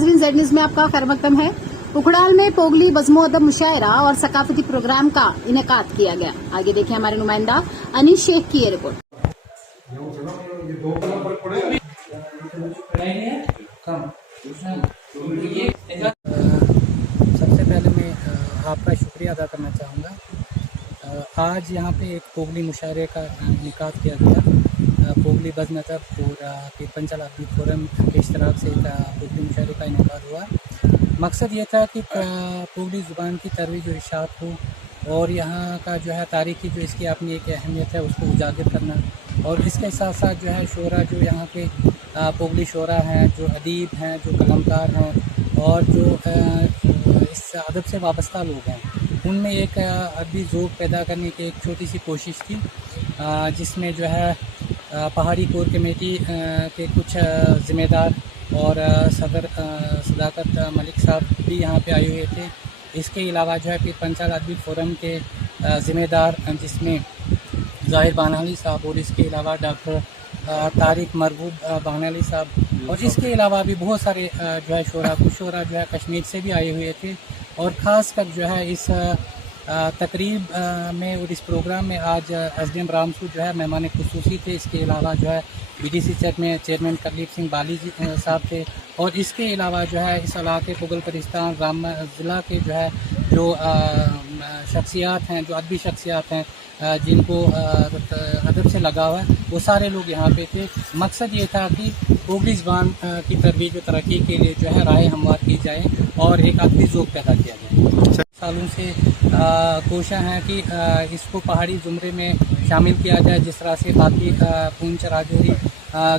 नाजरीन, Z news में आपका खैर मकदम है। उखड़ाल में पोगली बज़्मो अदब मुशायरा और सकाफती प्रोग्राम का इनेकाद किया गया। आगे देखें हमारे नुमाइंदा अनीस शेख की ये रिपोर्ट। सबसे पहले मैं आपका शुक्रिया अदा करना चाहूँगा। आज यहाँ पे एक पोगली मुशायरे का इनेकाद किया गया। पोगली बज़्म अदब और पीर पंचाल अदबी फोरम के इश्तराक से पोगली मुशायरे का इनेकाद हुआ। मकसद ये था कि पोगली ज़ुबान की तरोीज और इशाअत हो और यहाँ का जो है तारीख़ी जो इसकी अपनी एक अहमियत है उसको उजागर करना, और इसके साथ साथ जो है शोरा जो यहाँ के पोगली शोरा हैं, जो अदीब हैं, जो कलमकार हैं और जो इस अदब से वाबस्ता लोग हैं, उनमें एक अदबी ज़ौक़ पैदा करने की एक छोटी सी कोशिश थी, जिसमें जो है पहाड़ी कोर कमेटी के कुछ ज़िम्मेदार और सदर सदाकत मलिक साहब भी यहाँ पे आए हुए थे। इसके अलावा जो है पीर पंचाल अदबी फोरम के ज़िम्मेदार, जिसमें ज़ाहिर बानाली साहब और इसके अलावा डॉक्टर तारिक मरबूब बानाली साहब, और इसके अलावा भी बहुत सारे जो है कुछ शोरा जो है कश्मीर से भी आए हुए थे। और ख़ास कर जो है इस तकरीब में और इस प्रोग्राम में आज SDM रामसू जो है मेहमान खुसूसी थे। इसके अलावा जो है BDC चेयरमैन करलीब सिंह बाली जी साहब थे, और इसके अलावा जो है इस इलाके पुगल परिस्तान राम ज़िला के जो है जो शख्सियात हैं, जो अदबी शख्सियात हैं, जिनको अदब से लगाव है, वो सारे लोग यहाँ पे थे। मकसद ये था कि पोगली ज़बान की तरबीज और तरक्की के लिए जो है राह हमवार की जाए और एक अदबी ज़ौक़ पैदा किया जाए। सालों से कोशिश है कि इसको पहाड़ी ज़ुमरे में शामिल किया जाए, जिस तरह से बाकी पूंछ राजौरी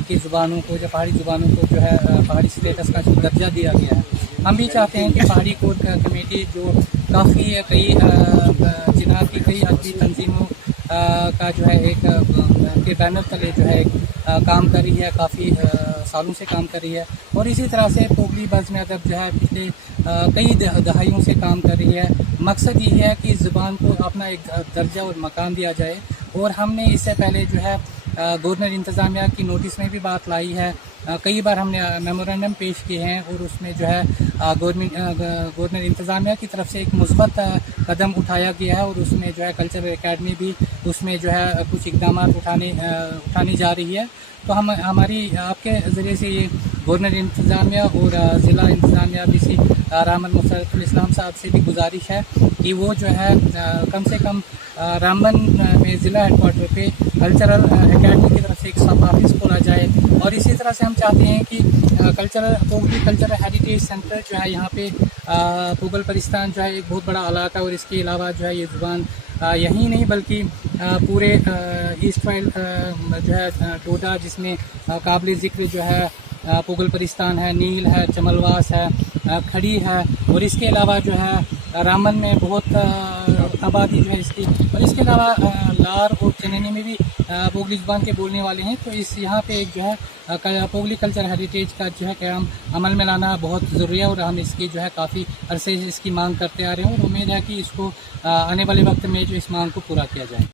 की ज़ुबानों को, जो पहाड़ी ज़ुबानों को जो है पहाड़ी स्टेटस का जो दर्जा दिया गया है। हम भी चाहते हैं कि पहाड़ी कोर कमेटी जो काफ़ी कई जिना की कई अदबी तंजीमों का जो है एक के बैनर तले जो है एक काम कर रही है, काफ़ी सालों से काम कर रही है, और इसी तरह से पोगली बज़्म अदब जो है पिछले कई दहाइयों से काम कर रही है। मकसद ये है कि ज़ुबान को अपना एक दर्जा और मकाम दिया जाए, और हमने इससे पहले जो है गवर्नर इंतज़ामिया की नोटिस में भी बात लाई है। कई बार हमने मेमोरेंडम पेश किए हैं, और उसमें जो है गवर्नर इंतज़ामिया की तरफ से एक मुस्बत कदम उठाया गया है, और उसमें जो है कल्चरल एकेडमी भी उसमें जो है कुछ इक़दाम उठानी जा रही है। तो हमारी आपके ज़रिए से ये गवर्नर इंतज़ामिया और ज़िला इंतज़ामिया BC रामबन मुस्तफ़ा इस्लाम साहब से भी गुजारिश है कि वो जो है कम से कम रामबन में ज़िला हेडक्वार्टर पे कल्चरल एकेडमी की तरफ से एक सब ऑफिस खोला जाए। और इसी तरह से हम चाहते हैं कि पोगली कल्चरल हेरिटेज सेंटर जो है यहाँ पे पुगल परिस्तान जो है एक बहुत बड़ा इलाका है, और इसके अलावा जो है ये ज़ुबान यहीं नहीं बल्कि पूरे ईस्ट वाइल जो है डोडा, जिसमें काबिल ज़िक्र जो है पुगल परिस्तान है, नील है, चमलवास है, खड़ी है, और इसके अलावा जो है रामबन में बहुत आबादी जो है इसकी, और इसके अलावा लार और चनैनी में भी पोगली ज़ुबान के बोलने वाले हैं। तो इस यहाँ पे एक जो है पोगली कल्चर हेरिटेज का जो है क़याम अमल में लाना बहुत ज़रूरी है, और हम इसकी जो है काफ़ी अरसे इसकी मांग करते आ रहे हैं, और उम्मीद है कि इसको आने वाले वक्त में जो इस मांग को पूरा किया जाए।